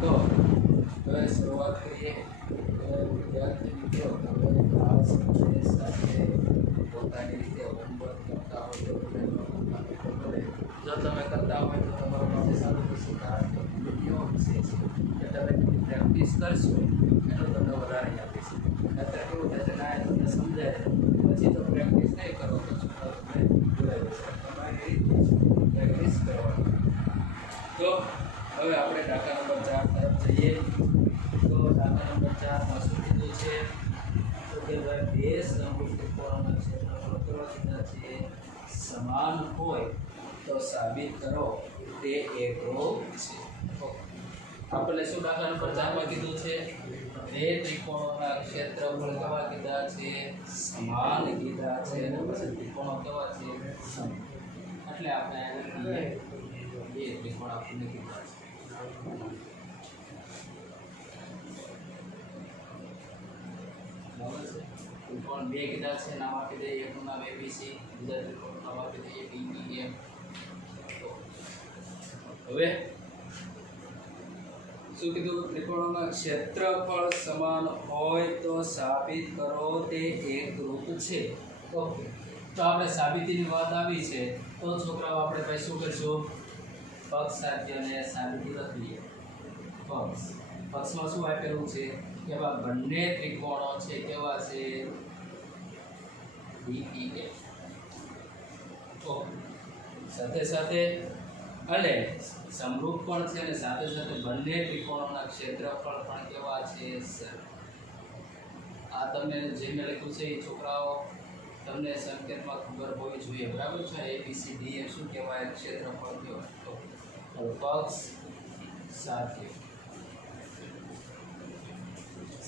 तो હવે શરૂઆત કરીએ વિદ્યાર્થી મિત્રો તમે આ સમય સાથે પોતાની રીતે હોમવર્ક કરતા હોય તો તમને ખબર જો તમે કરતા હોય તો તમારા માટે સારું થશે કારણ કે વિડીયો વિશે છે કે તમે પ્રેક્ટિસ કરશો એનું તમને વધારે યાદ રહેશે અત્યારે કેવું થાય છે ના તમને સમજાય પછી તો પ્રેક્ટિસ નહીં કરો તો છોકરાઓ તમને ભૂલાઈ જશે તમારે એ રીતે પ્રેક્ટિસ કરવાની તો હવે આપણે દાખલા નંબર 4 તરફ જઈએ તો દાખલા નંબર 4 માં શું કીધું છે તો કે ભાઈ બે સમરૂપ ત્રિકોણોના ક્ષેત્રફળ કેવા કીધા છે સમાન હોય તો સાબિત કરો તે એકરૂપ છે આપણે શું દાખલા નંબર 4 માં કીધું છે બે ત્રિકોણોના ક્ષેત્રફળ કેવા કીધા છે સમાન કીધા છે અને પછી ત્રિકોણો કેવા છે સમ એટલે આપણે આને બે ત્રિકોણ આપણને કીધા છે त्रिकोण बे कीधा छे नाम आपी दे एकનું નામ ABC બીજા ત્રિકોણનું નામ આપી દઈએ DEF હવે શું કીધું ત્રિકોણોના ક્ષેત્રફળ સમાન હોય તો સાબિત કરો તે એકરૂપ છે ઓકે તો આપણે સાબિતીની વાત આવી છે તો છોકરાઓ આપણે પછી શું કરશું પક્ષ સાધ્યને સાબિતી લખીએ પક્ષમાં શું આપેલું છે કે આ બંને ત્રિકોણો છે કેવા છે DEF સાથે સાથે અને સમરૂપ પણ છે અને સાથે સાથે બંને ત્રિકોણોના ક્ષેત્રફળ પણ કેવા છે આ તમને જે મેં લખ્યું છે એ છોકરાઓ તમને સંકેતમાં ખબર હોવી જોઈએ બરાબર છે ABCDF શું કહેવાય ક્ષેત્રફળ કહેવાય પક્ષ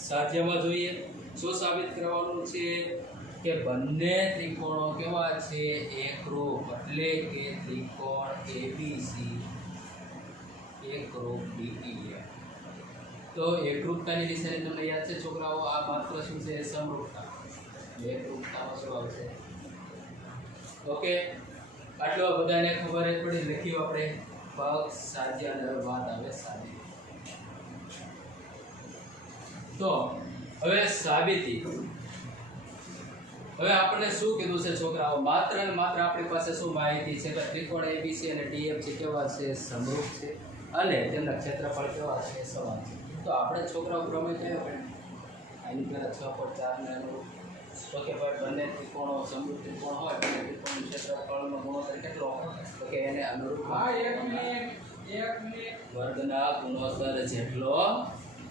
સાધ્યમાં જોઈએ શું સાબિત કરવાનું છે કે બંને ત્રિકોણો કેવા છે એકરૂપ એટલે કે ત્રિકોણ ABC એકરૂપ DEF તો એકરૂપતાની નિશાની તમને યાદ છે છોકરાઓ આ માત્ર શું છે સમરૂપતા એકરૂપતામાં શું આવશે ઓકે આટલો બધાને ખબર જ પડી લખ્યું આપણે પક્ષ સાધ્ય અને વાત આવે સાબિતી તો હવે સાબિતી હવે આપણે શું કીધું છે છોકરાઓ માત્ર ને માત્ર આપણી પાસે શું માહિતી છે કે ત્રિકોણ ABC અને DF છે કેવા છે સમરૂપ છે અને તેમના ક્ષેત્રફળ કેવા છે સમાન છે તો આપણે છોકરાઓ પ્રમેય કયો આપણે આની પહેલા 6/4 ને અનુરૂપ તો કે ભાઈ બંને ત્રિકોણો સમરૂપ ત્રિકોણ હોય બંને ત્રિકોણનું ક્ષેત્રફળનો ગુણોત્તર કેટલો તો કે એને અનુરૂપ એક મિનિટ વર્ગના ગુણોત્તર જેટલો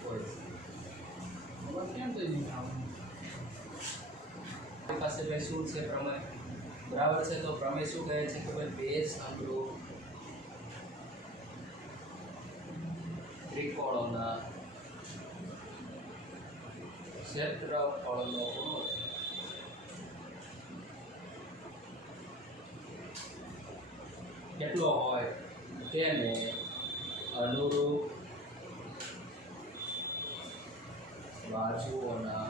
હોય કેમ તો નહીં આપણી પાસે ભાઈ શું છે પ્રમેય બરાબર છે તો પ્રમેય શું કહે છે કે ભાઈ બે સમરૂપ ત્રિકોણોના ક્ષેત્રફળનો ગુણોત્તર કેટલો હોય તેને અનુરૂપ બાજુઓના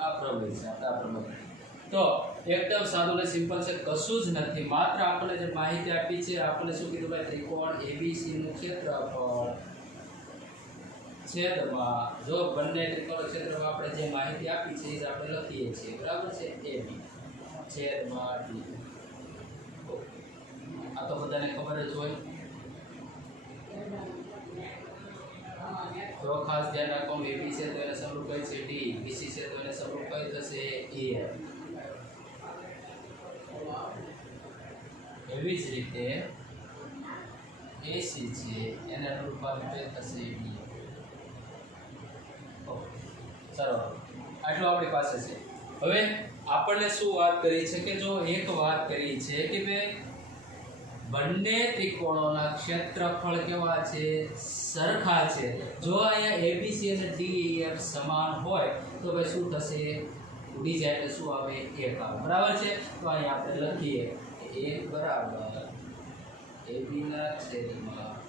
આ પ્રમેય છે આપણા પ્રમેય તો એકદમ સાદું ને સિમ્પલ છે કશું જ નથી માત્ર આપણને જે માહિતી આપી છે આપણને શું કીધું ભાઈ ત્રિકોણ ABC નું ક્ષેત્રફળ છેદમાં જો બંને ત્રિકોણ ક્ષેત્રમાં આપણે જે માહિતી આપી છે એ જ આપણે લખીએ છીએ બરાબર છે AB છેદમાં D આ તો બધાને ખબર જ હોય તો ખાસ ધ્યાન રાખવાનું AB છે તો એને સમરૂપ કઈ છે D BC છે તો એને સમરૂપ કઈ થશે EF એવી જ રીતે AC છે એને અનુરૂપ કઈ થશે D ચાલો આટલું આપણી પાસે છે હવે આપણને શું વાત કરી છે કે જો એક વાત કરી છે કે ભાઈ બંને ત્રિકોણોના ક્ષેત્રફળ કેવા છે સરખા છે જો અહીંયા ABC અને DEF સમાન હોય તો ભાઈ શું થશે ઉડી જાય એટલે શું આવે 1 આવે બરાબર છે તો અહીંયા આપણે લખીએ 1 બરાબર AB ના છેદમાં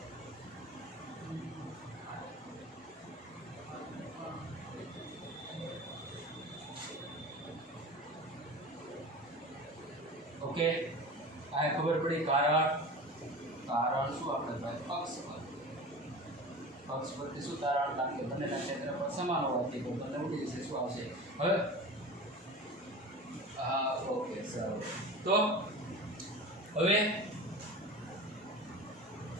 ઓકે આ ખબર પડી કારણ શું આપણે ભાઈ પક્ષ પરથી શું તારણ કારણ કે બંનેના ક્ષેત્રફળ સમાન હોવાથી તો બંને ઉડી જશે શું આવશે હવે હા ઓકે સારું તો હવે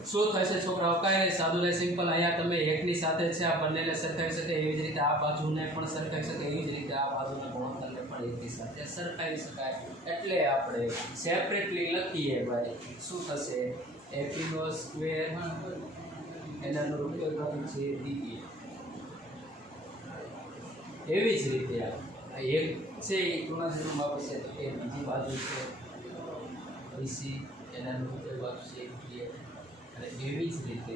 શું થશે છોકરાઓ કાંઈ નહીં સાદું ને સિમ્પલ અહીંયા તમે એકની સાથે છે આ બંનેને સરખાવી શકે એવી જ રીતે આ બાજુને પણ સરખાવી શકે એવી જ રીતે આ બાજુના ગુણોત્તરને પણ એકની સાથે સરખાવી શકાય એટલે આપણે સેપરેટલી લખીએ ભાઈ શું થશે એપી નો સ્ક્વેર એના અનુરૂપ કઈ બાજુ છે ડી એવી જ રીતે આ એક છે એ ગુણાંકમાં આવશે તો એ બીજી બાજુ છે બીસી એના અનુરૂપ કઈ બાજુ છે ડી અને એવી જ રીતે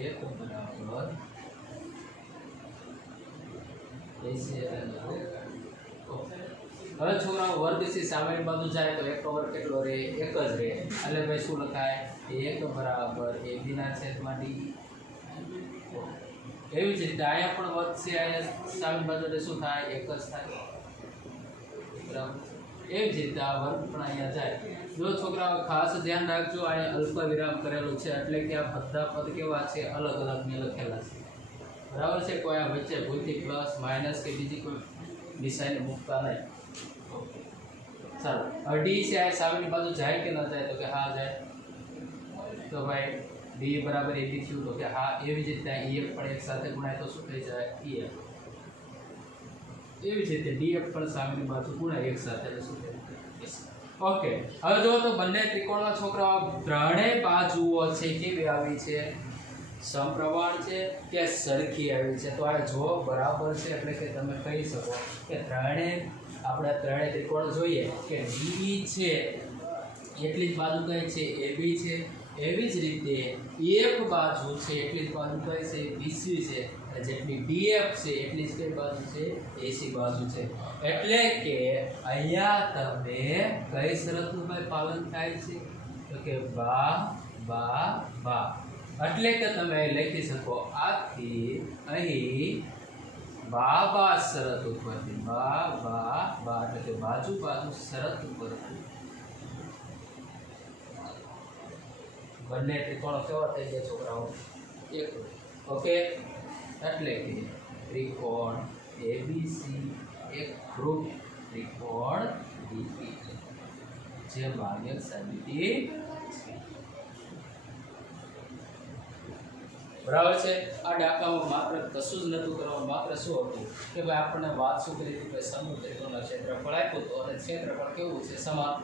એક બરાબર હવે છોકરાઓ વર્ગથી સામેની બાજુ જાય તો એક ઓવર કેટલો રહે એક જ રહે એટલે ભાઈ શું લખાય એક બરાબર એ બીના છેદમાં ડી એવી જ રીતે અહીંયા પણ વર્ગ છે અહીંયા સામેની બાજુ એટલે શું થાય એક જ થાય બરાબર એવી જ રીતે આ વર્ગ પણ અહીંયા જાય જો છોકરાઓ ખાસ ધ્યાન રાખજો અહીંયા અલ્પ વિરામ કરેલું છે એટલે કે આ બધા પદ કેવા છે અલગ અલગ મેં લખેલા છે બરાબર છે કોઈ આ વચ્ચે ભૂલથી પ્લસ માઇનસ કે બીજી કોઈ નિશાની મૂકતા નહીં ચાલો ડી છે આ સામેની બાજુ જાય કે ન જાય તો કે હા જાય તો ભાઈ ડી બરાબર એ બી થયું તો કે હા એવી જ રીતે ઈએફ પણ એક સાથે ગુણાય તો શું થઈ જાય ઈએફ એવી જ રીતે ડીએફ પણ સામેની બાજુ ગુણાય એક સાથે એટલે શું થાય ઓકે હવે જો તો બંને ત્રિકોણના છોકરાઓ ત્રણેય બાજુઓ છે કેવી આવી છે સમપ્રમાણ છે કે સરખી આવી છે તો આ જો બરાબર છે એટલે કે તમે કહી શકો કે આપણે ત્રણેય ત્રિકોણ જોઈએ કે ડી છે એટલી જ બાજુ કઈ છે એબી છે એવી જ રીતે એક બાજુ છે એટલી જ બાજુ કઈ છે બીસી છે અને જેટલી ડીએફ છે એટલી જ કઈ બાજુ છે એસી બાજુ છે એટલે કે અહીંયા તમે કઈ શરતનું ભાઈ પાલન થાય છે તો કે બા બા બા એટલે કે તમે લખી શકો આથી અહીં બા બા શરત ઉપરથી બા બા બા એટલે કે બાજુ બાજુ શરત ઉપરથી બંને ત્રિકોણો કેવા થઈ ગયા છોકરાઓ એક ઓકે એટલે કે ત્રિકોણ એબીસી એક ગ્રુપ ત્રિકોણ ડીઈ જે ભાગ્યક સાબિતી બરાબર છે આ દાખલામાં માત્ર કશું જ નહોતું કરવાનું માત્ર શું હતું કે ભાઈ આપણને વાત શું કરી હતી ભાઈ સમૂહ ત્રિકોણના ક્ષેત્રફળ આપ્યું હતું અને ક્ષેત્રફળ કેવું છે સમાન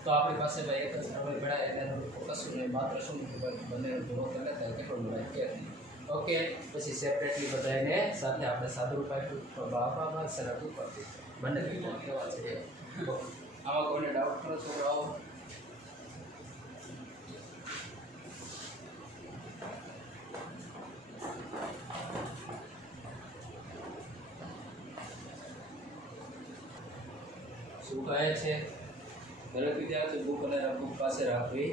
તો આપણી પાસે ભાઈ એક જ પ્રમેય ભણાય એટલે કશું નહીં માત્ર શું બંને ગુણોત્તર લેતા કેટલો મળે કે ઓકે પછી સેપરેટલી બધાને સાથે આપણે સાદુરૂપ આપ્યું તો બાબા શરત ઉપરથી બંને ત્રિકોણ કેવા છે આમાં કોઈને ડાઉટ કરો છોકરાઓ શું કહે છે દરેક વિદ્યાર્થી બુક અને બુક પાસે રાખવી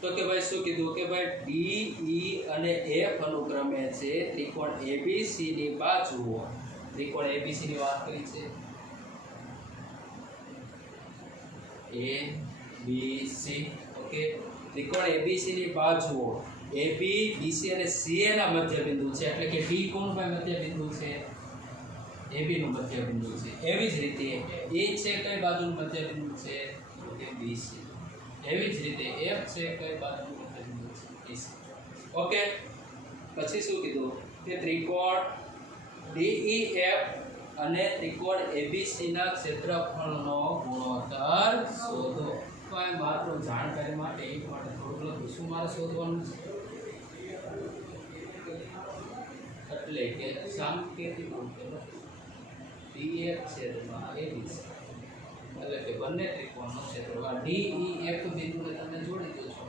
તો કે ભાઈ શું કીધું કે ભાઈ ડી ઈ અને એફ અનુક્રમે છે ત્રિકોણ એબીસી ની બાજુઓ ત્રિકોણ એબીસી ની વાત કરી છે એ બી સી ઓકે ત્રિકોણ એબીસી ની બાજુઓ એબી બીસી અને સી ના મધ્ય બિંદુ છે એટલે કે ડી કોણ ભાઈ મધ્ય બિંદુ છે એબી નું મધ્ય બિંદુ છે એવી જ રીતે એ છે કઈ બાજુનું મધ્ય બિંદુ છે તો કે બીસી એવી જ રીતે એફ છે કઈ બાજુનું મધ્ય બિંદુ છે બીસી ઓકે પછી શું કીધું કે ત્રિકોણ ડીઈએફ અને ત્રિકોણ એબીસી ના ક્ષેત્રફળનો ગુણોત્તર શોધો તો આ માત્ર જાણકારી માટે એક માટે થોડું લખું શું મારે શોધવાનું છે એટલે કે સાંકેતિક રૂપે ડીએફ છેદમાં એબીસી એટલે કે બંને ત્રિકોણનો ક્ષેત્રફળ ડીઈએફ બિંદુને તમે જોડી દો છો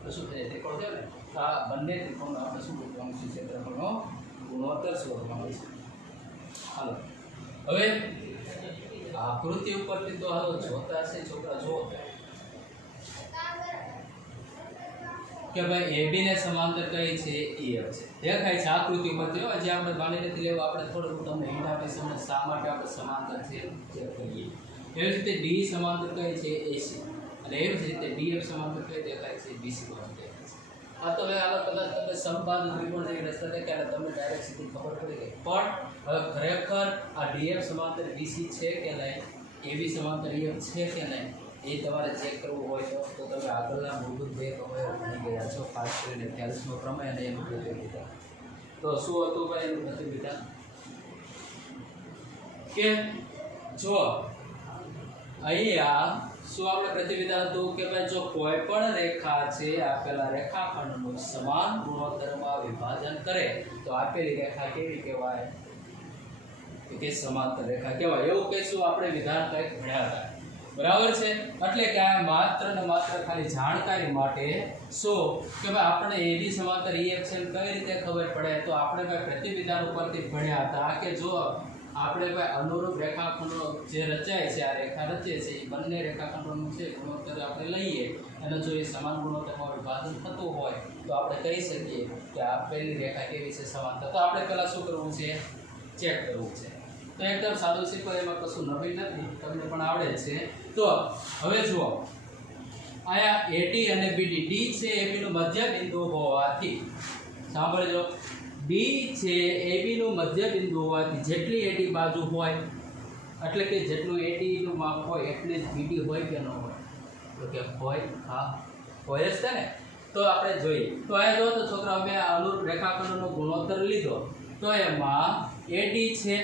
તો શું થાય ત્રિકોણ છે ને આ બંને ત્રિકોણનો આપણે શું શોધવાનું છે ક્ષેત્રફળનો ગુણોત્તર શોધવાનો છે હાલો હવે આકૃતિ ઉપરથી તો હાલો જોતા છે છોકરા જો કે ભાઈ AB ને સમાંતર કઈ છે EF છે દેખાય છે આકૃતિ પરથી હજી આપણે માની નથી લેવું આપણે થોડું તમને હિન્ટ આપીશું અને શા માટે આપણે સમાંતર છે ચેક કરીએ એવી રીતે D સમાંતર કઈ છે AC અને એવી જ રીતે DF સમાંતર કઈ દેખાય છે BC પર દેખાય છે આ તો હવે આલો કદાચ તમે સમબાજુ ત્રિકોણ જેવી રસ્તા દેખાય તમને ડાયરેક્ટ સીધી ખબર પડી ગઈ પણ હવે ખરેખર આ DF સમાંતર BC છે કે નહીં AB સમાંતર EF છે કે નહીં એ તમારે ચેક કરવું હોય તો તમે આગળના મૂળભૂત બે પ્રમેયો ભણી ગયા છો ખાસ કરીને થેલ્સનો પ્રમેય અને એનું પ્રતિવિધાન તો શું હતું ભાઈ એનું પ્રતિવિધાન કે જો અહીંયા શું આપણે પ્રતિવિધાન હતું કે ભાઈ જો કોઈ પણ રેખા છે આપેલા રેખાખંડનું સમાન ગુણોત્તરમાં વિભાજન કરે તો આપેલી રેખા કેવી કહેવાય કે સમાંતર રેખા કહેવાય એવું કહીશું આપણે વિધાન કંઈક ભણ્યા હતા બરાબર છે એટલે કે આ માત્ર ને માત્ર ખાલી જાણકારી માટે શું કે ભાઈ આપણે AB સમાંતર EF છે કઈ રીતે ખબર પડે તો આપણે ભાઈ પ્રતિવિધાન ઉપરથી ભણ્યા હતા કે જો આપણે ભાઈ અનુરૂપ રેખાખંડો જે રચાય છે આ રેખા રચે છે એ બંને રેખાખંડોનું છે ગુણોત્તર આપણે લઈએ અને જો એ સમાન ગુણોત્તરમાં વિભાજન થતું હોય તો આપણે કહી શકીએ કે આપેલી રેખા કેવી છે સમાંતર તો આપણે પહેલાં શું કરવું છે ચેક કરવું છે તો એકદમ સાદું સિમ્પલ એમાં કશું નવીન નથી તમને પણ આવડે છે તો હવે જુઓ આયા AD અને BD D છે AB નું મધ્ય બિંદુ હોવાથી સાંભળજો D છે AB નું મધ્ય બિંદુ હોવાથી જેટલી AD બાજુ હોય એટલે કે જેટલું AD નું માપ હોય એટલે જ BD હોય કે ન હોય તો કે હોય હા હોય જ છે ને તો આપણે જોઈએ તો આ જો તો છોકરાઓ મેં અનુરૂપ રેખાખંડનો ગુણોત્તર લીધો તો એમાં AD છે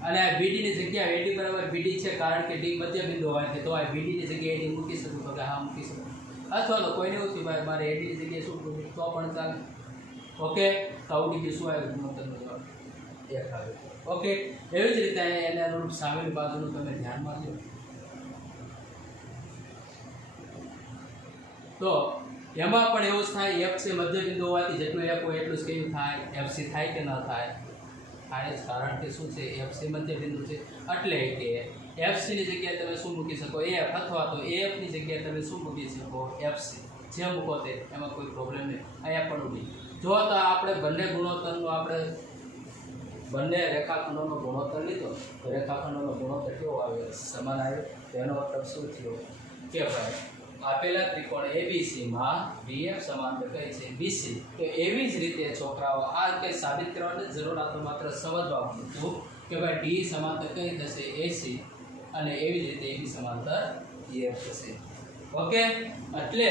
અને આ BD ની જગ્યાએ AD બરાબર BD છે કારણ કે D મધ્ય બિંદુ હોવાથી તો આ BD ની જગ્યાએ AD મૂકી શકું તો કે હા મૂકી શકું અથવા તો કોઈને એવું થયું ભાઈ મારે AD ની જગ્યાએ શું મૂકવું તો પણ ચાલે ઓકે તો આવું બીજું શું આવ્યું ગુણોત્તરનો જવાબ 1 આવ્યો ઓકે એવી જ રીતે એને અનુરૂપ સામેની બાજુનું તમે ધ્યાનમાં લો તો એમાં પણ એવું જ થાય F છે મધ્ય બિંદુ હોવાથી જેટલું F હોય એટલું જ કેવું થાય FC થાય કે ન થાય થાય જ કારણ કે શું છે FC મધ્ય બિંદુ છે એટલે કે FC ની જગ્યાએ તમે શું મૂકી શકો AF અથવા તો AF ની જગ્યાએ તમે શું મૂકી શકો FC જે મૂકો તે એમાં કોઈ પ્રોબ્લેમ નહીં અહીંયા પણ ઉડી જો તો આપણે બંને ગુણોત્તરનો આપણે બંને રેખાખંડોનો ગુણોત્તર લીધો તો રેખાખંડોનો ગુણોત્તર કેવો આવ્યો સમાન આવ્યો તેનો મતલબ શું થયો કે ભાઈ આપેલા ત્રિકોણ ABC માં BF સમાંતર કઈ છે BC તો એવી જ રીતે છોકરાઓ આ કઈ સાબિત કરવાની જરૂર આ તો માત્ર સમજવાનું હતું કે ભાઈ D સમાંતર કઈ થશે AC અને એવી જ રીતે AB સમાંતર EF થશે ઓકે એટલે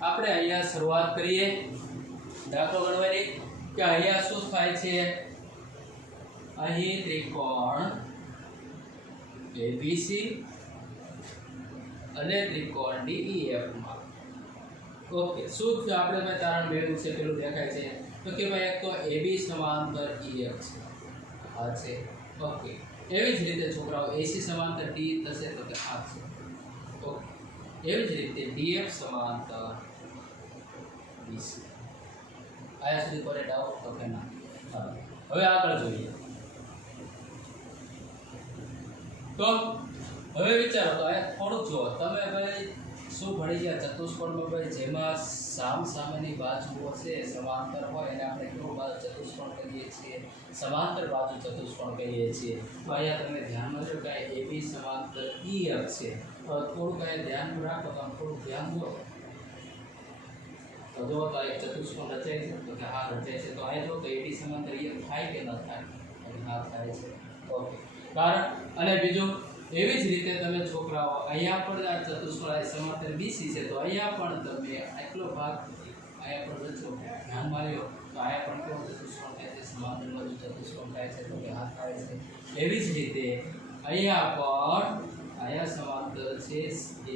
આપણે અહીંયા શરૂઆત કરીએ દાખલો ગણવાની કે અહીંયા શું થાય છે અહીં ત્રિકોણ ABC અને ત્રિકોણ DEF માં ઓકે શું થયું આપણે ભાઈ તારણ મેળવ્યું છે પેલું દેખાય છે તો કે ભાઈ એક તો AB સમાંતર EF છે આ છે ઓકે એવી જ રીતે છોકરાઓ AC સમાંતર D થશે તો કે આ છે ઓકે એવી જ રીતે DF સમાંતર BC આયા સુધી કોઈ ડાઉટ તો કે ના હવે આગળ જોઈએ તો હવે વિચારો તો આ થોડુંક જુઓ તમે ભાઈ શું ભણી ગયા ચતુષ્કોણમાં ભાઈ જેમાં સામેની બાજુઓ છે સમાંતર હોય એને આપણે કેવું બાજુ ચતુષ્કોણ કહીએ છીએ સમાંતર બાજુ ચતુષ્કોણ કહીએ છીએ તો અહીંયા તમે ધ્યાનમાં જો કે AB સમાંતર EF છે તો થોડુંક અહીંયા ધ્યાન રાખો તો થોડુંક ધ્યાન દો તો જો તો એક ચતુષ્કોણ રચાય છે તો કે હા રચાય છે તો અહીંયા જો તો AD સમાંતર EF થાય કે ન થાય હા થાય છે ઓકે કારણ અને બીજું એવી જ રીતે તમે છોકરાઓ અહીંયા પણ આ ચતુષ્કોણ સમાંતર BC છે તો અહીંયા પણ તમે આટલો ભાગ અહીંયા પણ રચો ધ્યાનમાં લ્યો તો અહીંયા પણ કેવો ચતુષ્કોણ થાય છે સમાંતર બાજુ ચતુષ્કોણ થાય છે તો કે હા થાય છે એવી જ રીતે અહીંયા પણ અહીંયા સમાંતર છે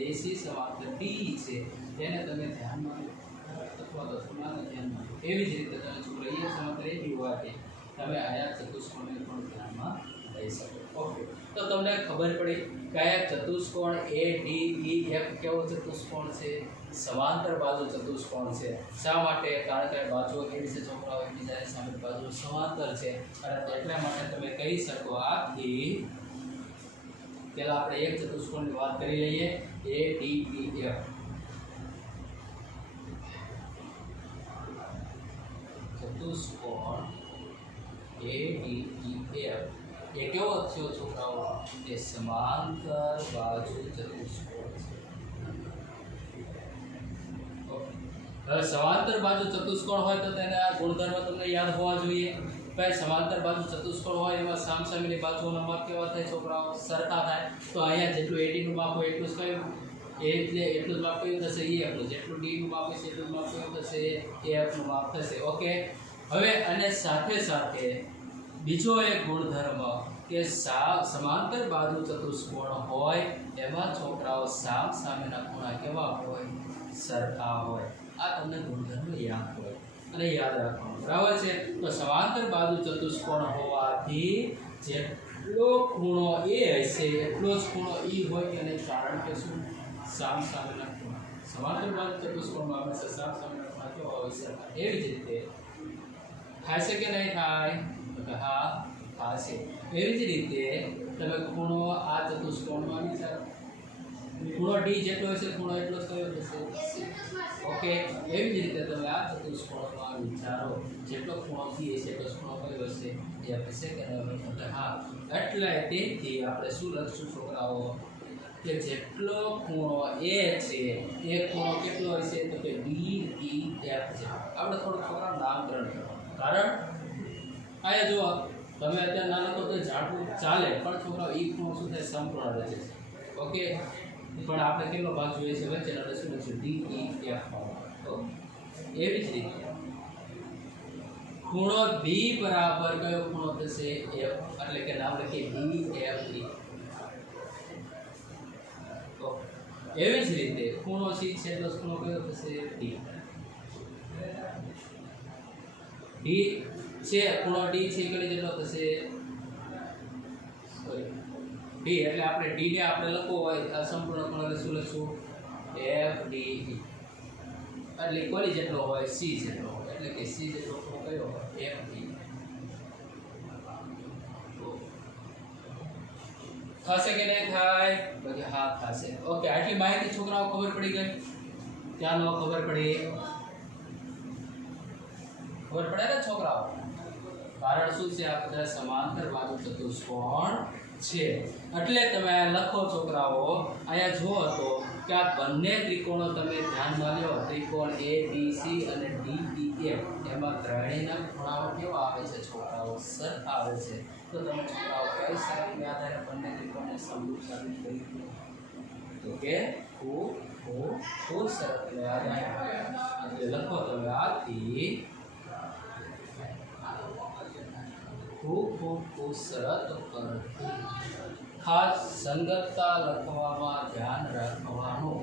AC સમાંતર DE છે તેને તમે ધ્યાનમાં લો અથવા તો સમાન ધ્યાનમાં લો એવી જ રીતે તમે છોકરા અહીંયા સમાંતર AB હોવાથી તમે અહીંયા ચતુષ્કોણને પણ ધ્યાનમાં લઈ શકો ઓકે તો તમને ખબર પડી કયા ચતુષ્કોણ ADEF કેવો ચતુષ્કોણ છે સમાંતર બાજુ ચતુષ્કોણ છે શા માટે કારણ કે બાજુઓ કેવી છે છોકરાઓ એકબીજાની સામે બાજુ સમાંતર છે અને એટલા માટે તમે કહી શકો આથી પહેલા આપણે એક ચતુષ્કોણની વાત કરી લઈએ ADEF ચતુષ્કોણ ADEF એ કેવો થયો છોકરાઓ? એ સમાંતર બાજુ ચતુષ્કોણ છે. હવે સમાંતર બાજુ ચતુષ્કોણ હોય તો તેના ગુણધર્મ તમને યાદ હોવા જોઈએ. ભાઈ સમાંતર બાજુ ચતુષ્કોણ હોય એમાં સામસામેની બાજુઓના માપ કેવા થાય છોકરાઓ? સરખા થાય. તો અહીંયા જેટલું AD નું માપ હોય એટલું જ કયું? એટલે એટલું જ માપ કયું થશે? EF નું. જેટલું D નું માપ હશે એટલું જ માપ કયું થશે? AF નું માપ થશે. ઓકે. હવે અને સાથે સાથે બીજો એક ગુણધર્મ કે સમાંતર બાજુ ચતુષ્કોણ હોય એમાં છોકરાઓ સામસામેના ખૂણા કેવા હોય? સરખા હોય. આ તમને ગુણધર્મ યાદ હોય અને યાદ રાખવાનું, બરાબર છે? તો સમાંતર બાજુ ચતુષ્કોણ હોવાથી જેટલો ખૂણો A હશે એટલો જ ખૂણો E હોય કે નહીં? કારણ કે શું? સામસામેના ખૂણા. સમાંતર બાજુ ચતુષ્કોણમાં હંમેશા સામસામેના ખૂણા કેવા હોય? સરખા. એવી જ રીતે થાય છે કે નહીં થાય? તો હા થશે. એવી જ રીતે તમે ખૂણો આ ચતુષ્કોણમાં વિચારો. ખૂણો D જેટલો હશે ખૂણો એટલો જ કયો થશે? ઓકે. એવી જ રીતે તમે આ ચતુષ્કોણમાં વિચારો. જેટલો ખૂણો B હશે એટલો જ ખૂણો કયો હશે? એ હશે કે નહીં? હા. એટલે તેથી આપણે શું લખશું છોકરાઓ? કે જેટલો ખૂણો A છે એ ખૂણો કેટલો હશે? તો કે DEF છે. આપણે થોડું છોકરાનું નામકરણ કરવાનું. કારણ આયા જો તમે અત્યારે નાના તો જાણવું ચાલે, પણ છોકરાઓ એ ખૂણો શું થાય? સંપૂર્ણ રચે છે. ઓકે. પણ આપણે કેટલો ભાગ જોઈએ છે વચ્ચે? એટલે શું લખશું? DEF. તો એવી જ રીતે ખૂણો B બરાબર કયો ખૂણો થશે? F. એટલે કે નામ લખીએ BFE. તો એવી જ રીતે ખૂણો C છે તો ખૂણો કયો થશે? D. D છે ખૂણો D છે કેટલી જેટલો થશે? સોરી D એટલે આપણે D ને આપણે લખવો હોય આ સંપૂર્ણ ખૂણો એટલે શું લખશું? FDE. એટલે કોની જેટલો હોય? C જેટલો હોય. એટલે કે C જેટલો ખૂણો કયો હોય? FDE. થશે કે નહીં થાય? બધી હા થશે. ઓકે. આટલી માહિતી છોકરાઓ ખબર પડી ગઈ? ત્યાં ન ખબર પડી? ખબર પડે ને છોકરાઓ? કારણ શું છે? આ બધા સમાંતર બાજુ ચતુષ્કોણ છે. એટલે તમે લખો છોકરાઓ. અહીંયા જુઓ તો કે આ બંને ત્રિકોણો તમે ધ્યાનમાં લો. ત્રિકોણ ABC અને DEF એમાં ત્રણેયના ખૂણાઓ કેવા આવે છે છોકરાઓ? સરખા આવે છે. તો તમે છોકરાઓ કઈ શરતને આધારે બંને ત્રિકોણને સમરૂપ સાબિત કરી? તો કે ખૂબ શરતને આધારે. એટલે લખો તમે આથી ખૂબ શરત પરથી. ખાસ સંગતતા લખવામાં ધ્યાન રાખવાનું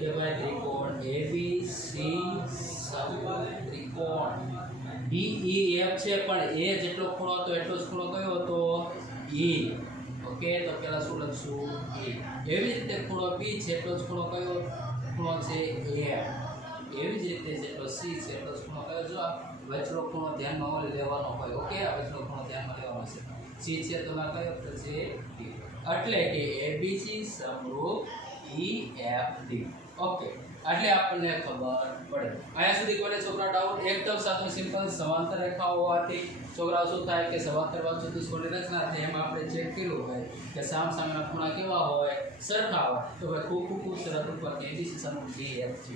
કે ભાઈ ત્રિકોણ ABC ત્રિકોણ DEF છે પણ A જેટલો ખૂણો હતો એટલો જ ખૂણો કયો હતો? E. ઓકે. તો પહેલા શું લખશું? E. એવી જ રીતે ખૂણો B છે એટલો જ ખૂણો કયો ખૂણો છે? F. એવી જ રીતે જેટલો C છે એટલો જ ખૂણો કયો? જો વચલો ખૂણો ધ્યાનમાં લેવાનો હોય. ઓકે. આ વચલો ખૂણો ધ્યાનમાં લેવાનો છે. C છે તો આ કયો થશે? D. એટલે કે ABC સમરૂપ EFD. ઓકે. એટલે આપણને ખબર પડે. અહીંયા સુધી કોને છોકરા ડાઉટ? એકદમ સાચું સિમ્પલ. સમાંતર રેખાઓ હોવાથી છોકરાઓ શું થાય કે સમાંતર બાજુ ચતુષ્કોણની રચના થાય. એમાં આપણે ચેક કર્યું હોય કે સામસામેના ખૂણા કેવા હોય? સરખા હોય. તો ભાઈ ખૂબ સરસ ઉપર ABC સમરૂપ DFG.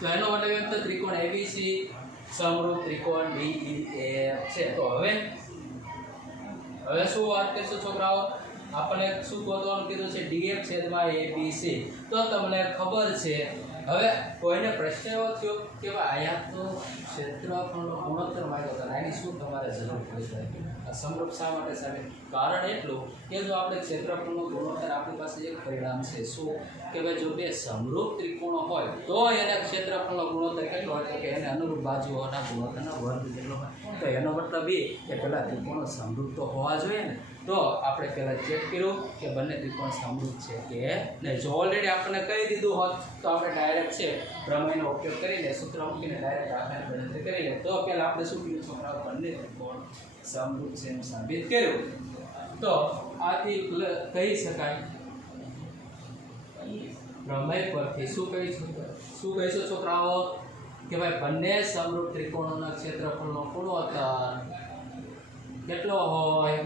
તો એનો મતલબ એમ તો ત્રિકોણ ABC સમરૂપ ત્રિકોણ DEF છે. તો હવે શું વાત કરીશું છોકરાઓ? આપણે શું શોધવાનું કીધું છે? DF છેદમાં ABC. તો તમને ખબર છે. હવે કોઈને પ્રશ્ન એવો થયો કે અહીંયા તો ક્ષેત્રફળનો ગુણોત્તર માંગ્યો હતો, એની શું તમારે જરૂર પડી જાય? આ સમરૂપ શા માટે સાહેબ? કારણ એટલું કે જો આપણે ક્ષેત્રફળનો ગુણોત્તર આપણી પાસે એક પરિણામ છે. શું કે ભાઈ જો બે સમરૂપ ત્રિકોણો હોય તો એના ક્ષેત્રફળનો ગુણોત્તર કેટલો હોય? કે એને અનુરૂપ બાજુઓના ગુણોત્તરના વર્ગ જેટલો હોય. તો એનો મતલબ એ કે પેલા ત્રિકોણો સમરૂપ તો હોવા જોઈએ ને. તો આપણે પહેલાં ચેક કર્યું કે બંને ત્રિકોણ સમરૂપ છે કે નહીં. જો ઓલરેડી આપણને કહી દીધું હોત તો આપણે ડાયરેક્ટ છે પ્રમેયનો ઉપયોગ કરીને સૂત્ર મૂકીને ડાયરેક્ટ આખરે ગણતરી કરી લે. તો પહેલાં આપણે શું કર્યું છોકરાઓ? બંને ત્રિકોણ સમરૂપ છે એમ સાબિત કર્યું. તો આથી કહી શકાય પ્રમેય પરથી શું કહીશું છોકરાઓ? કે ભાઈ બંને સમરૂપ ત્રિકોણોના ક્ષેત્રફળનો ગુણોત્તર કેટલો હોય?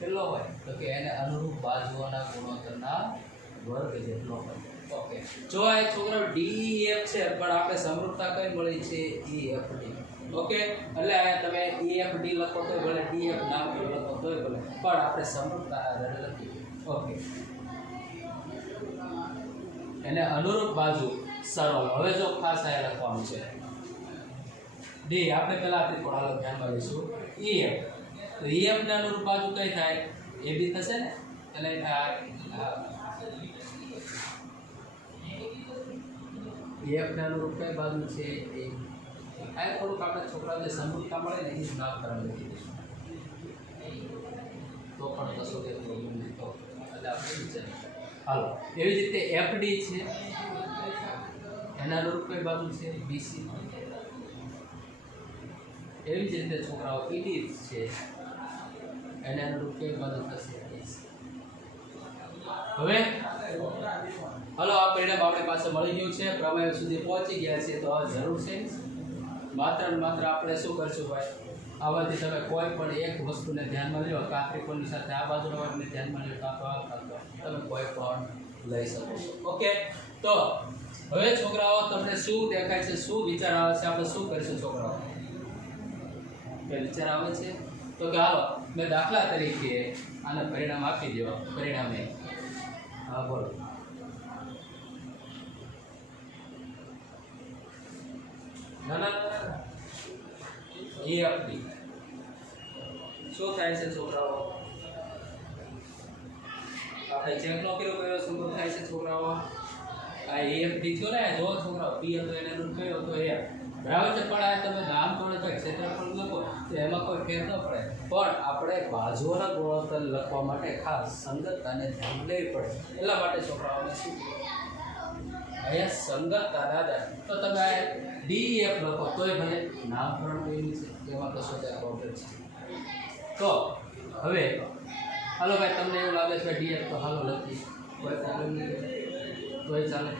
કેટલો હોય? તો કે એને અનુરૂપ બાજુઓના ગુણોત્તરના વર્ગ જેટલો હોય. ઓકે, જો આ છોકરાઓ DEF છે પણ આપણે સમરૂપતા કઈ મળી છે? EFD. ઓકે, એટલે અહીંયા તમે EFD લખો તો ભલે, DF ના લખો તો ભલે, પણ આપણે સમરૂપતા આધારે લખીએ. ઓકે, એને અનુરૂપ બાજુ સરળ. હવે જો ખાસ આ લખવાનું છે D, આપણે પહેલા ત્રિકોણ હાલો ધ્યાનમાં લઈશું EF. તો EF ના અનુરૂપ બાજુ કઈ થાય? AB થશે ને, એટલે EF ના અનુરૂપ કઈ બાજુ છે? આ થોડુંક આપણે છોકરાઓને સમૃદ્ધતા મળે ને એ જ નામકરણ લખી દઈશું, તો પણ કશો કે પ્રોબ્લેમ નહીં. તો એટલે આપણે વિચારીએ. હાલો, એવી જ રીતે FD છે, એના અનુરૂપ કઈ બાજુ છે? BC. એવી જ રીતે છોકરાઓ ED છે, એના અનુરૂપ કઈ બાજુ થશે? હવે હાલો, આ પરિણામ આપણી પાસે મળી ગયું છે, પ્રમેય સુધી પહોંચી ગયા છે. તો હવે જરૂર છે માત્ર ને માત્ર આપણે શું કરશું ભાઈ? આમાંથી તમે કોઈ પણ એક વસ્તુને ધ્યાનમાં લો, કે આ ત્રિકોણની સાથે આ બાજુના વર્ગને ધ્યાનમાં લો, કાં તો તમે કોઈ પણ લઈ શકો છો. ઓકે, તો હવે છોકરાઓ તમને શું દેખાય છે, શું વિચાર આવે છે? આપણે શું કરીશું છોકરાઓ? કે વિચાર આવે છે તો કે હાલો મેં દાખલા તરીકે આને પરિણામ આપી દો. પરિણામે હા બોલો. ના ના EFD શું થાય છે છોકરાઓ? આપણે ચેક નો કર્યો કયો શું થાય છે છોકરાઓ? આ EFD થયો ને, જો છોકરાઓ P હતો એને રૂટ કયો તો એ બરાબર છે. પણ આ તમે નામ તોડે તો ક્ષેત્રફળ લખો તો એમાં કોઈ ફેર ન પડે, પણ આપણે બાજુઓના ગુણોત્તર લખવા માટે ખાસ સંગતતાને ધ્યાન લેવી પડે. એટલા માટે છોકરાઓને શું અહીંયા સંગતતાના આધારે તો તમે DEF લખો તોય ભલે, નામકરણ કર્યું છે એમાં કશો ત્યાં પ્રોબ્લેમ છે. તો હવે હાલો ભાઈ, તમને એવું લાગે છે DF તો હાલો લખી, કોઈ પ્રોબ્લેમ નહીં, તોય ચાલે.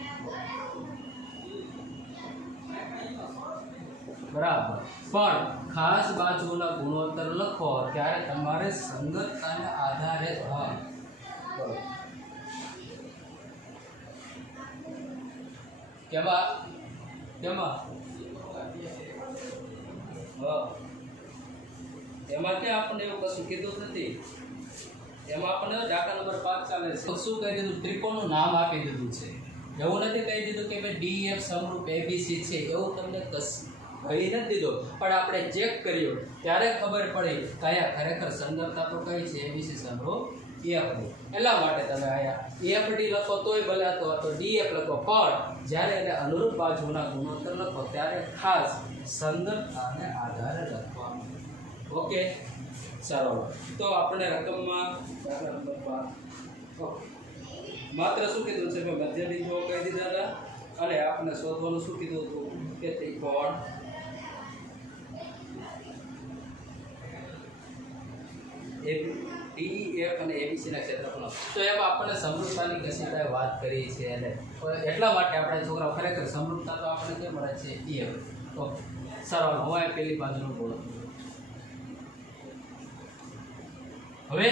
બરાબર, પણ ખાસ બાજુના ગુણોત્તર લખો ત્યારે તમારે સંગતતાને આધારે જ હોય. બરાબર, કેમાં કેમાં એમાં કે આપણને એવું કશું કીધું નથી. એમાં આપણને દાખલા નંબર 5 ચાલે છે. શું કહી દીધું? ત્રિકોણનું નામ આપી દીધું છે. એવું નથી કહી દીધું કે ભાઈ DF સમરૂપ ABC છે, એવું તમને કહી નથી દીધું. પણ આપણે ચેક કર્યું ત્યારે ખબર પડી કે અહીંયા ખરેખર સંગતતા તો કઈ છે? ABC સમરૂપ EFD. એટલા માટે તમે અહીંયા EFD લખો તોય ભલે, અથવા તો DF લખો, પણ જ્યારે એને અનુરૂપ બાજુના ગુણોત્તર લખો ત્યારે ખાસ સંગતતાને આધારે લખવાનું. ઓકે, સારું. તો આપણે રકમમાં દાખલા નંબર 5 માત્ર શું કીધું છે? મધ્ય બિંદુઓ કહી દીધા હતા, અને આપણે શોધવાનું શું કીધું હતું? કે ત્રિકોણ DEF અને ABC ના ક્ષેત્રફળ. તો એમાં આપણે સમરૂપતાની કશી કાંઈ વાત કરી છે, અને એટલા માટે આપણે છોકરાઓ ખરેખર સમરૂપતા તો આપણે કેમ મળે છે? EF. ઓકે, સરળ. હવે પેલી બાજુનું બોલો. હવે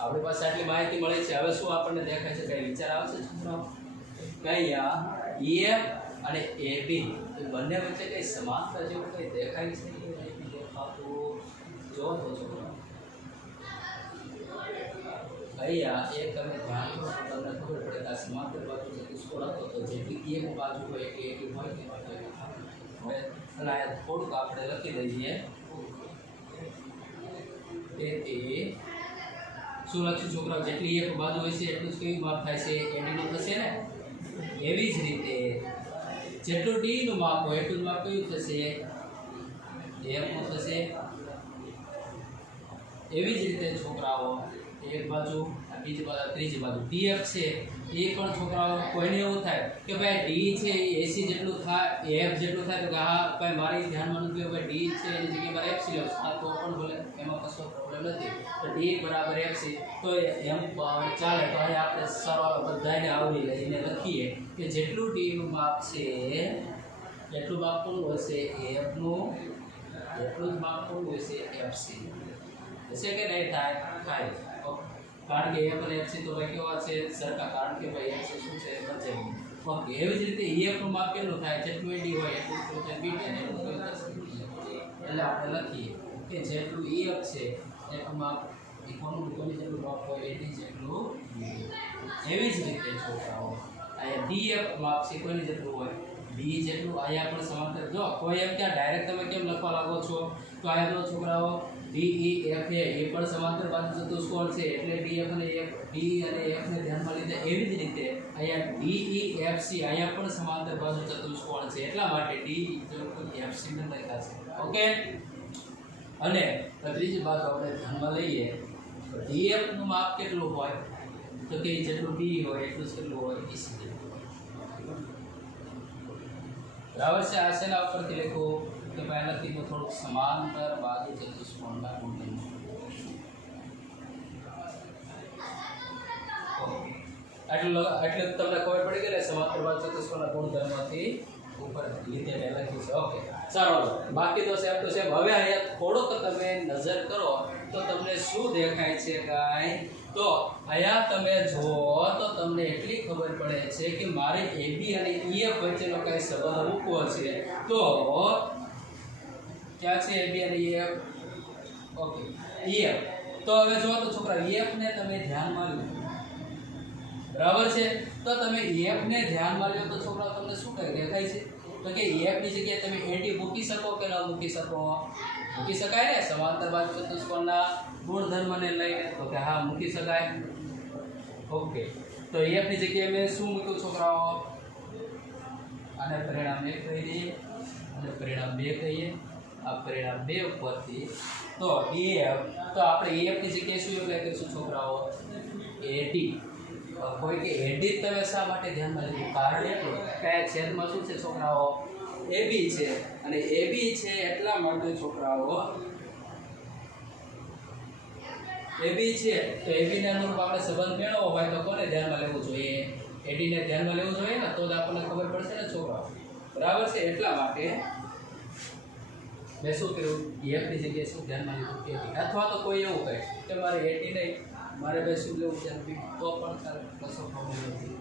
આપણી પાસે આટલી માહિતી મળી છે. હવે શું આપણને દેખાય છે? કઈ વિચાર આવશે છોકરાઓ? કઈ આ EF અને AB બંને વચ્ચે કઈ સમાનતા જેવું કઈ દેખાય છે? દેખાતું જો તો છોકરાઓ અહીંયા એક તમે ધ્યાન કરો તો તમને ખબર પડે કે આ સમાંતર બાજુ ચતુષ્કોણ હતો, તો જેટલી એક બાજુ હોય એટલી હોય કે હવે અહીંયા થોડુંક આપણે લખી દઈએ. તેથી શું લખ્યું છોકરાઓ? જેટલી એક બાજુ હોય છે એટલું જ કેવી માપ થાય છે? AD નું થશે ને. એવી જ રીતે જેટલું D નું માપ હોય એટલું જ માપ કયું થશે? F નું થશે. એવી જ રીતે છોકરાઓ એક બાજુ, બીજી બાજુ, ત્રીજી બાજુ DF છે એ પણ છોકરાઓ કોઈને એવું થાય કે ભાઈ ડી છે એ 80 જેટલું થાય એફ જેટલું થાય તો કે હા ભાઈ મારી ધ્યાનમાં નથી કે ભાઈ ડી છે એની જગ્યાએ મારે એફ સી લેવું તો પણ ભલે એમાં કશો પ્રોબ્લેમ નથી તો ડી બરાબર એફ સી તો એમ ચાલે તો અહીં આપણે સરળ બધાને આવડી લઈને લખીએ કે જેટલું ડીનું માપ છે એટલું માપ કોનું હશે એફનું એટલું જ માપ કોનું હશે એફ સી હશે કે નહીં થાય કારણ કે એફ અને એફસી તો ભાઈ કેવા છે સરખા કારણ કે ભાઈ એફસી શું છે બચે ઓકે એવી જ રીતે ઈએફ નું માપ કેટલું થાય જેટલું એડી હોય એટલું છે બી અને એટલે આપણે લખીએ કે જેટલું ઈએફ છે એનું માપ કોની જેટલું માપ હોય એડી જેટલું એવી જ રીતે છોકરાઓ અહીંયા ડીએફ માપ છે કોની જેટલું હોય બી જેટલું અહીંયા પણ સમાંતર જો કોઈ એમ ક્યાં ડાયરેક્ટ તમે કેમ લખવા લાગો છો તો અહીંયા જો છોકરાઓ ડી ઈ એફ એ પણ સમાંતર બાજુ ચતુષ્કોણ છે એટલે ડી એફ અને એફ ડી અને એફ ને ધ્યાનમાં લીધા એવી જ રીતે અહીંયા ડી ઈ એફ સી અહીંયા પણ સમાંતર બાજુ ચતુષ્કોણ છે એટલા માટે ડી એફ સી ને લખ્યા છે ઓકે અને ત્રીજી બાજુ આપણે ધ્યાનમાં લઈએ તો ડી એફ નું માપ કેટલું હોય તો કે જેટલું ડી હોય એટલું જ કેટલું હોય ઈસી બરાબર છે આ શેના ઉપરથી લખો કે પહેલાથી તો થોડુંક સમાંતર બાજુ ચતુષ્કોણના ગુણધર્મ એટલે તમને ખબર પડી ગઈ ને સમાંતર બાજુ ચતુષ્કોણના ગુણધર્મથી ઉપર લીધે લખ્યું છે ઓકે સારું બાકી તો સેમ ટુ સેમ હવે અહીંયા થોડોક તમે નજર કરો તો તમને શું દેખાય છે કાંઈ તો અહીંયા તમે જુઓ તો તમને એટલી ખબર પડે છે કે મારે એબી અને ઈએફ વચ્ચેનો કઈ સંબંધ મૂકવો છે તો क्या છે એબી અને ઈએફ ઓકે ઈએફ તો હવે જો તો છોકરા ઈએફ ને તમે ધ્યાનમાં લો બરાબર છે તો તમે ઈએફ ને ધ્યાનમાં લો તો છોકરા તમને શું કહે દેખાય છે તો કે ઈએફ ની જગ્યાએ તમે એડી મૂકી શકો કે ન મૂકી શકો મૂકી શકાય ને સમાંતર બાજુ ચતુષ્કોણના ગુણધર્મને લઈને તો કે હા મૂકી શકાય ઓકે તો ઈએફ ની જગ્યાએ મેં શું મૂક્યું છોકરાઓ આને પરિણામ 1 કહી દઈએ અને પરિણામ 2 કહીએ આ પરિણામ 2 ઉપરથી તો ef તો આપણે ef ની જગ્યાએ શું એપ્લાય કરીશું છોકરાઓ ad કોઈ કે ad તમે શા માટે ધ્યાનમાં લીધું કારણ એટલું કે છેદમાં શું છે છોકરાઓ ab છે અને ab છે એટલા માટે છોકરાઓ ab છે તો ab ને અનુરૂપ આપણે સંબંધ મેળવવો હોય તો કોને ધ્યાનમાં લેવું જોઈએ ad ને ધ્યાનમાં લેવું જોઈએ ને તો જ આપણને ખબર પડશે ને છોકરાઓ બરાબર છે એટલા માટે मैं શું કર્યું ef ની જગ્યાએ શું ધ્યાનમાં લીધું કે અથવા તો કોઈ એવું કહે કે મારે 80 નહીં મારે ભાઈ શું લેવું છે તો પણ ચાલે કશો પ્રોબ્લેમ નથી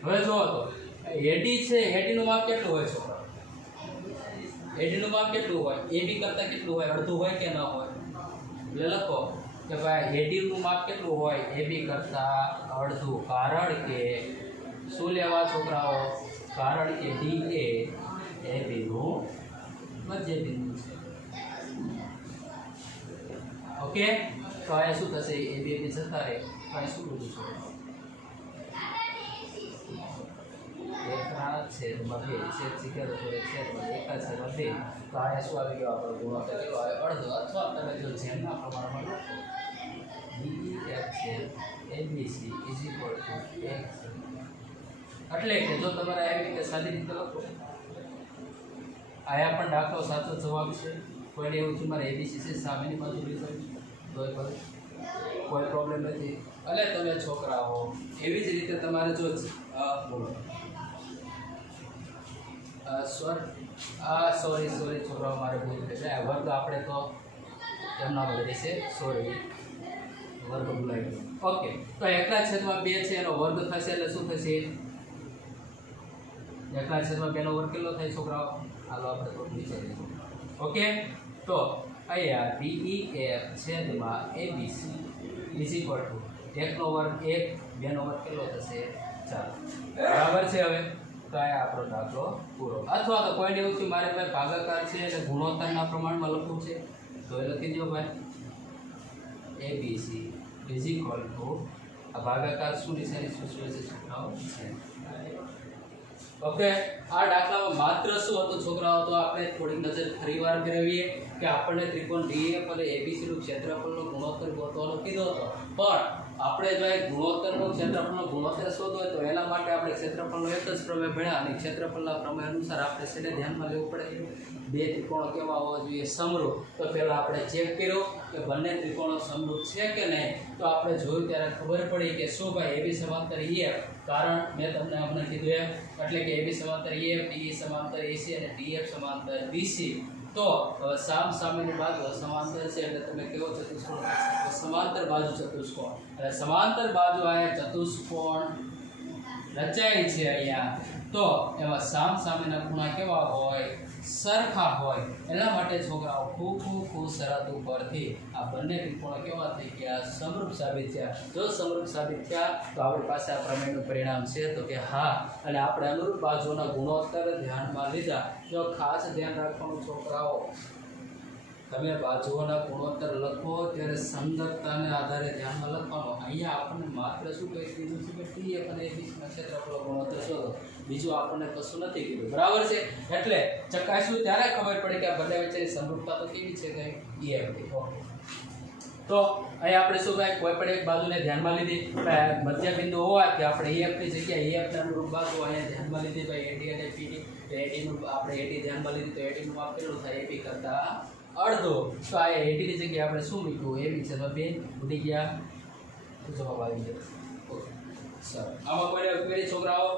હવે જો તો 80 છે 80 નું માપ કેટલું હોય છોકરા 80 નું માપ કેટલું હોય ab કરતા કેટલું હોય અડધું હોય કે ન હોય એટલે લખો કે ભાઈ 80 નું માપ કેટલું હોય ab કરતા અડધું કારણ કે શું લેવા છોકરાઓ કારણ કે ડી એ ab નું મધ્ય બિંદુ છે ઓકે તો આ શું થશે ab જતા રહે તો આ શું બધું છોકરાઓ એકના છેદમાં 2 છેદ શીખ્યા તો છેદમાં એકા છેદમાં 2 તો આ શું આવી ગયો આપણો ગુણોત્તર કેટલો આવે અડધો અથવા તમે જો જેમના પ્રમાણમાં લખો df છે abc x એટલે કે જો તમારે આવી રીતે સાદી રીતે લખો આયા પણ દાખલો સાચો જવાબ છે કોઈને એવું છે મારે એબીસી છે સામેની બાજુ લીધો તો કોઈ પ્રોબ્લેમ નથી અને તમે છોકરાઓ એવી જ રીતે તમારે જો બોલો સોરી છોકરાઓ મારે ભૂલ થઈ જાય વર્ગ આપણે તો એમના બદલે છે સોરી વર્ગ ભૂલાઈ ગયો ઓકે તો એકલા છેદમાં 2 છે એનો વર્ગ થશે એટલે શું થશે એકલા છેદમાં 2 નો વર્ગ કેટલો થાય છોકરાઓ હાલો આપણે થોડું વિચારીએ ઓકે તો અહીંયા DEF છેદમાં ABC ઇઝ ઇક્વલ ટુ 1 નો વર્ગ 1 2 નો વર્ગ કેટલો થશે 4 બરાબર છે હવે તો આ આપણો દાખલો પૂરો અથવા તો કોઈને એવું છે મારે ભાઈ ભાગાકાર છે અને ગુણોત્તરના પ્રમાણમાં લખવું છે તો એ લખી દો ભાઈ ABC ઇઝ ઇક્વલ ટુ આ ભાગાકાર શું નિશાની સૂચવે છે છોકરાઓ છે ઓકે, આ દાખલામાં માત્ર શું હતું છોકરાઓ? તો આપણે થોડીક નજર ફરીવાર ફેરવીએ કે આપણને ત્રિકોણ DEF અને ABC નું ક્ષેત્રફળનો ગુણોત્તર ગોતવાનો કીધો હતો, પણ આપણે જો એક ગુણોત્તરનો ક્ષેત્રફળનો ગુણોત્તર શોધવો હોય તો એના માટે આપણે ક્ષેત્રફળનો એક જ પ્રમેય ભણ્યા અને ક્ષેત્રફળના પ્રમેય અનુસાર આપણે શેને ધ્યાનમાં લેવું પડે? બે ત્રિકોણો કેવા હોવા જોઈએ? સમરૂપ. તો પહેલાં આપણે ચેક કર્યું કે બંને ત્રિકોણો સમરૂપ છે કે નહીં. તો આપણે જોયું ત્યારે ખબર પડી કે શું ભાઈ AB સમાંતર EF, કારણ મેં તમને હમણાં કીધું એમ, એટલે કે AB સમાંતર EF, DE સમાંતર AC અને DF સમાંતર BC. તો સામ સામેની બાજુ સમાંતર છે એટલે તમે કેવો ચતુષ્કોણ? સમાંતર બાજુ ચતુષ્કોણ. અને સમાંતર બાજુ અહીંયા ચતુષ્કોણ રચાય છે અહીંયા, તો એમાં સામ સામેના ખૂણા કેવા હોય? સરખા હોય. એના માટે છોકરાઓ ખૂબ શરત ઉપરથી આ બંને ત્રિકોણો કેવા થઈ ગયા? સમરૂપ સાબિત થયા. જો સમરૂપ સાબિત થયા તો આપણી પાસે આ પ્રમેયનું પરિણામ છે તો કે હા. અને આપણે અનુરૂપ બાજુઓના ગુણોત્તર ધ્યાનમાં લીધા. જો ખાસ ધ્યાન રાખવાનું છોકરાઓ, તમે બાજુઓના ગુણોત્તર લખો ત્યારે સંગતતાને આધારે ધ્યાનમાં લખવાનો. અહીંયા આપણને માત્ર શું કહી દીધું છે કે DF અને ABC ના ક્ષેત્રફળનો ગુણોત્તર શોધો, બીજું આપણને કશું નથી કીધું. બરાબર છે? એટલે ચકાસ્યું ત્યારે ખબર પડે કે આ બંને વચ્ચેની સમરૂપતા તો કેવી છે? કે EF. ઓકે, તો અહીં આપણે શું કહે? કોઈ પણ એક બાજુને ધ્યાનમાં લીધી, મધ્ય બિંદુ હોવાથી આપણે EF ની જગ્યાએ EF ના અનુરૂપ બાજુ અહીંયા ધ્યાનમાં લીધી. ભાઈ AD અને PD, AD નું આપણે AD ધ્યાનમાં લીધી તો AD નું માપ કેટલું થાય? AB કરતા અડધો. તો આ AD ની જગ્યાએ આપણે શું મૂક્યું? AB છે તો 2 ઉડી ગયા, જવાબ આવી ગયો. ઓકે, સર આમાં કોઈ ક્વેરી છોકરાઓ?